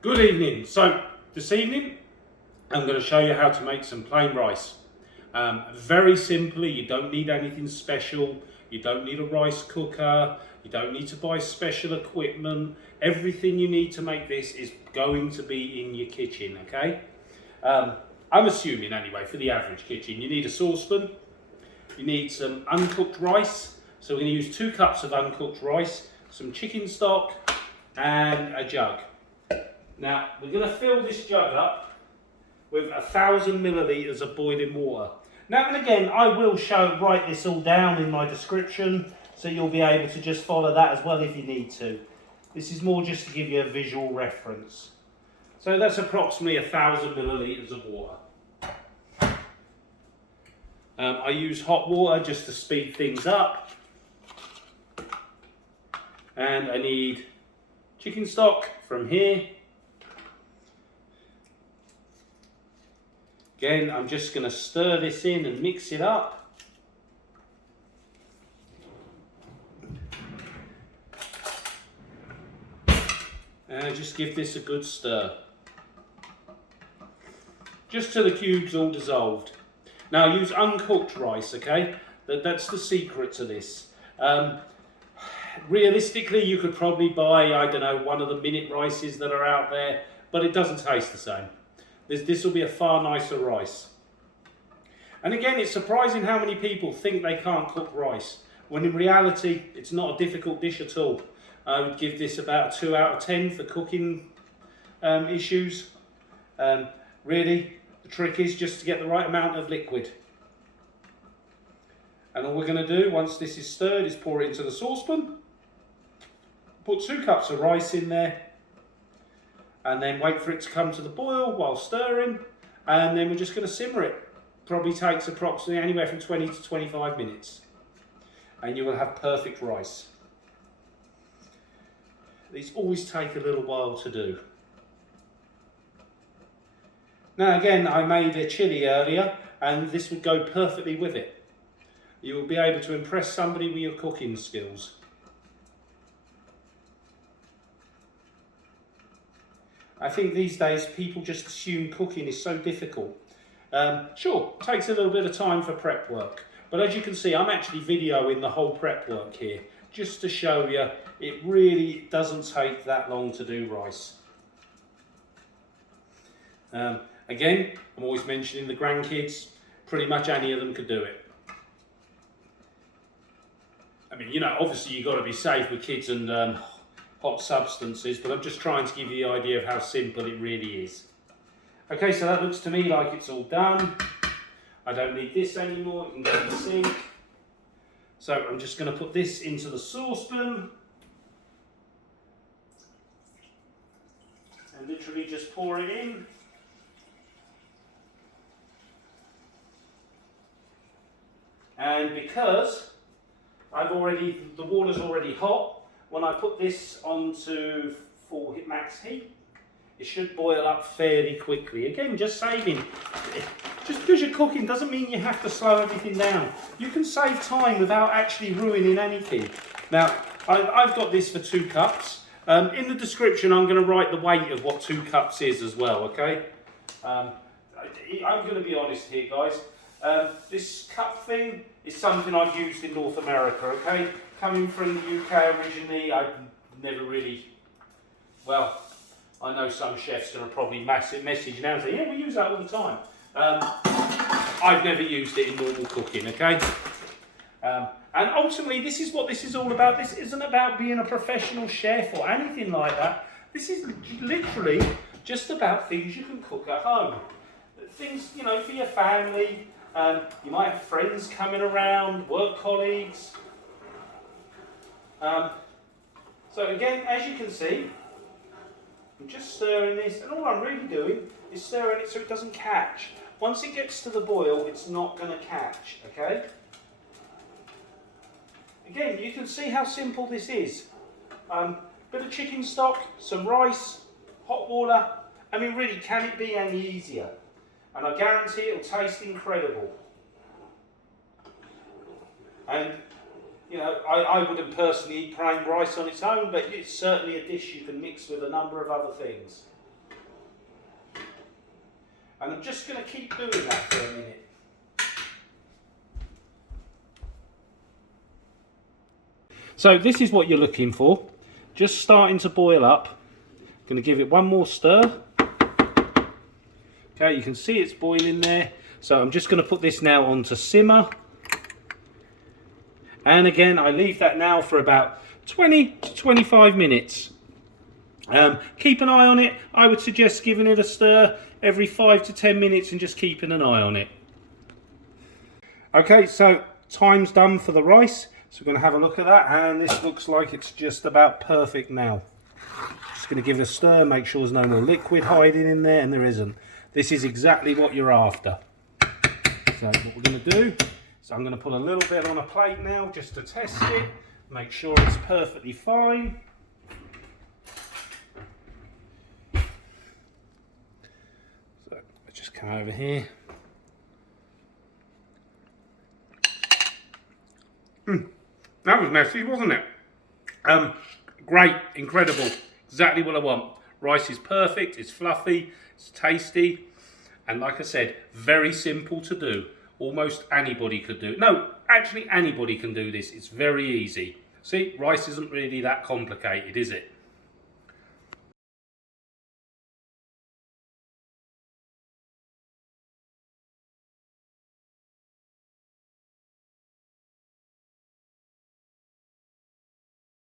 Good evening. So this evening I'm going to show you how to make some plain rice. Very simply, you don't need anything special. You don't need a rice cooker. You don't need to buy special equipment. Everything you need to make this is going to be in your kitchen, okay? I'm assuming anyway, for the average kitchen, you need a saucepan. You need some uncooked rice. So we're going to use 2 cups of uncooked rice, some chicken stock and a jug. Now, we're going to fill this jug up with 1,000 millilitres of boiling water. Now and again, I will write this all down in my description, so you'll be able to just follow that as well if you need to. This is more just to give you a visual reference. So that's approximately 1,000 millilitres of water. I use hot water just to speed things up. And I need chicken stock from here. Again, I'm just going to stir this in and mix it up. And just give this a good stir. Just till the cubes all dissolved. Now use uncooked rice, okay? That's the secret to this. Realistically, you could probably buy, I don't know, one of the minute rices that are out there, but it doesn't taste the same. This will be a far nicer rice. And again, it's surprising how many people think they can't cook rice, when in reality, it's not a difficult dish at all. I would give this about a 2 out of 10 for cooking issues. Really, the trick is just to get the right amount of liquid. And all we're going to do, once this is stirred, is pour it into the saucepan. Put 2 cups of rice in there. And then wait for it to come to the boil while stirring, and then we're just going to simmer it. Probably takes approximately anywhere from 20 to 25 minutes, and you will have perfect rice. These always take a little while to do. Now again, I made a chili earlier, and this would go perfectly with it. You will be able to impress somebody with your cooking skills. I think these days people just assume cooking is so difficult. Sure, it takes a little bit of time for prep work, but as you can see, I'm actually videoing the whole prep work here, just to show you it really doesn't take that long to do rice. Again, I'm always mentioning the grandkids, pretty much any of them could do it. I mean, you know, obviously you've got to be safe with kids and hot substances, but I'm just trying to give you the idea of how simple it really is. Okay, so that looks to me like it's all done. I don't need this anymore, it can go in the sink. So I'm just going to put this into the saucepan and literally just pour it in. And because the water's already hot, when I put this onto full max heat, it should boil up fairly quickly. Again, just saving. Just because you're cooking doesn't mean you have to slow everything down. You can save time without actually ruining anything. Now, I've got this for 2 cups. In the description, I'm going to write the weight of what 2 cups is as well, okay? I'm going to be honest here, guys. This cup thing is something I've used in North America, okay? Coming from the UK originally, I've never really, well, I know some chefs are probably massive message now saying, yeah, we use that all the time. I've never used it in normal cooking, okay? And ultimately, this is what this is all about. This isn't about being a professional chef or anything like that. This is literally just about things you can cook at home. Things, you know, for your family. You might have friends coming around, work colleagues. So again, as you can see, I'm just stirring this, and all I'm really doing is stirring it so it doesn't catch. Once it gets to the boil, it's not going to catch, okay? Again, you can see how simple this is. Bit of chicken stock, some rice, hot water. I mean, really, can it be any easier? And I guarantee it'll taste incredible. And you know, I wouldn't personally eat plain rice on its own, but it's certainly a dish you can mix with a number of other things. And I'm just going to keep doing that for a minute. So this is what you're looking for. Just starting to boil up. Going to give it one more stir. Okay, you can see it's boiling there. So I'm just going to put this now on to simmer. And again, I leave that now for about 20 to 25 minutes. Keep an eye on it. I would suggest giving it a stir every 5 to 10 minutes and just keeping an eye on it. Okay, so time's done for the rice. So we're going to have a look at that, and this looks like it's just about perfect now. Just going to give it a stir, make sure there's no more liquid hiding in there, and there isn't. This is exactly what you're after. So what we're going to do, so I'm going to put a little bit on a plate now just to test it, make sure it's perfectly fine. So let's just come over here. That was messy, wasn't it? Great, incredible, exactly what I want. Rice is perfect, it's fluffy, it's tasty, and like I said, very simple to do. Almost anybody could do it. No, actually anybody can do this. It's very easy. See, rice isn't really that complicated, is it?